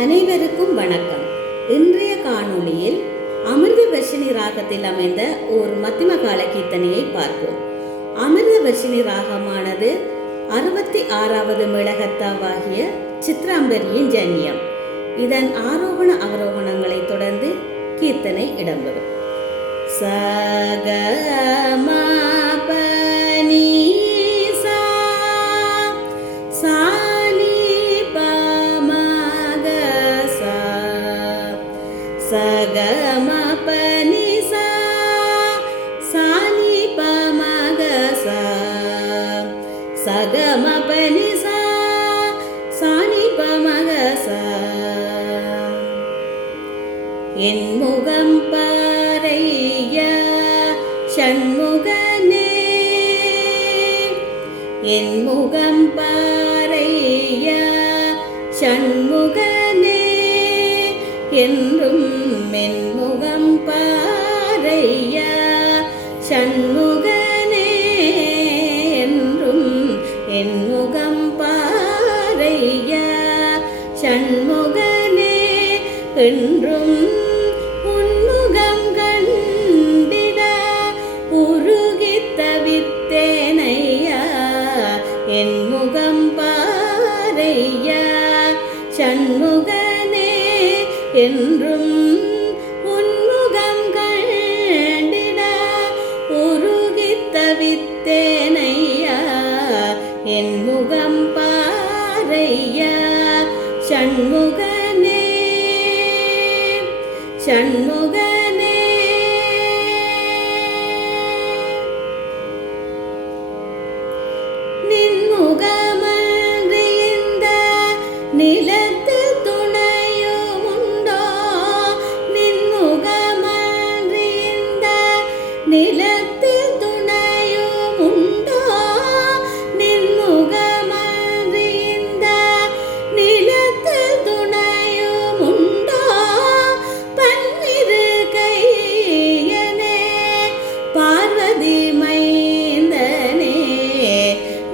அனைவருக்கும் வணக்கம். இன்றைய காணொளியில் அமிர்த வர்ஷினி ராகத்தில் அமைந்த ஒரு மத்தியமகால கீர்த்தனையை பார்ப்போம். அமிர்த வர்ஷினி ராகமானது 66வது மேளகர்த்தாவாகிய சித்ராம்பரியின் ஜன்யம். இதன் ஆரோகண அவரோகணங்களை தொடர்ந்து கீர்த்தனை இடம்பெறும். சகமா சகம பனி சா சானி பமக சா சகம பனி சா சானி பமக சா. என் முகம் பாரைய ஷண்முகனே, என் முகம் பாரைய ஷண்முகனே, என்றும் என் முகம் பாரையா ஷண்முகனே, என்றும் என் முகம் பாரையா ஷண்முகனே, என்றும் உன்முகம் கண்டிட உருகித் தவித்தேனையா, என் முகம் பாரையா ஷண்முகனே, என்றும் உன்முகம் கண்டிட உருகித் தவித்தேனையா, என் முகம் பாரையா ஷண்முகனே ஷண்முகனே. நின்முகமன்றி இந்த நிலத்தில் நிலத்தில் துணையும் உண்டோ, நின்முகமன்றி இந்த நிலத்தில் துணையும் உண்டோ, பன்னிரு கையனே பார்வதி மைந்தனே,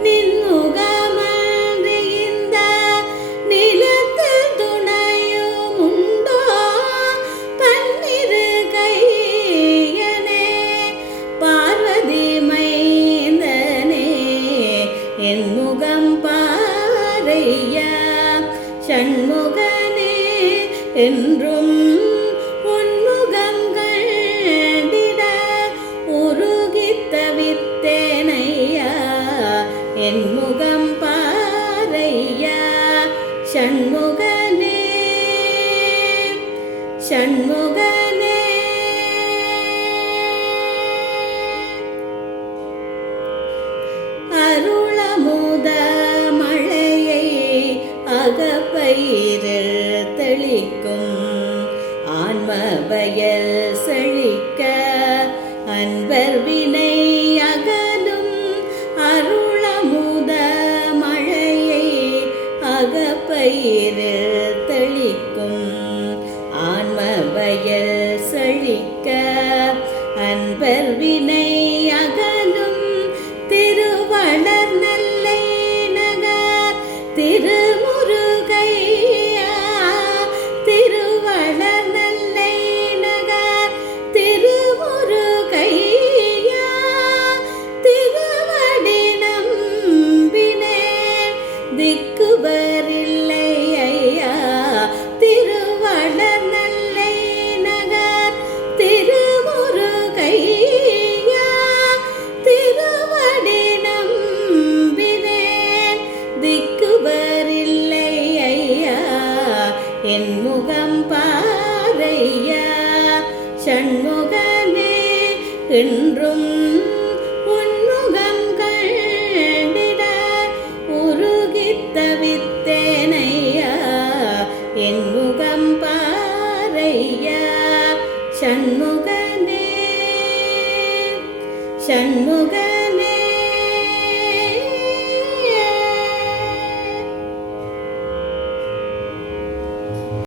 நின்முகமன்றி இந்த நிலத்தில் துணையும் உண்டோ, பன்னிரு கையனே பார்வதி மைந்தனே, என் முகம் பாரையா ஷண்முகனே, என்றும் உன்முகம் கண்டிட உருகித் தவித்தேனையா, என் முகம் பாரையா ஷண்முகனே ஷண்முகனே. அருளமுத மழையை அகப்பயிரில் தெளிக்கும் ஆன்மவயல் செழிக்க அன்பர் வினை அகலும், அருளமுத மழையை அகப்பயிரில் தெளிக்கும் ஆன்மவயல் செழிக்க அன்பர் வினை அகலும், திருவளர் நெல்லை நகர் திருமுருகையா, திருவளர் நெல்லை நகர் திருமுருகையா, திருவடி நம்பினேன் திக்குவரில்லை ஐயா, திருவளர் நெல்லை நகர் திருமுருகையா, திருவடி நம்பினேன் திக்குவரில்லை ஐயா, என் முகம் பாரையா ஷண்முகனே, என்றும் உன்முகம் கண்டிட உருகித் தவித்தேனையா, என் முகம் பாரையா ஷண்முகனே ஷண்முகனே.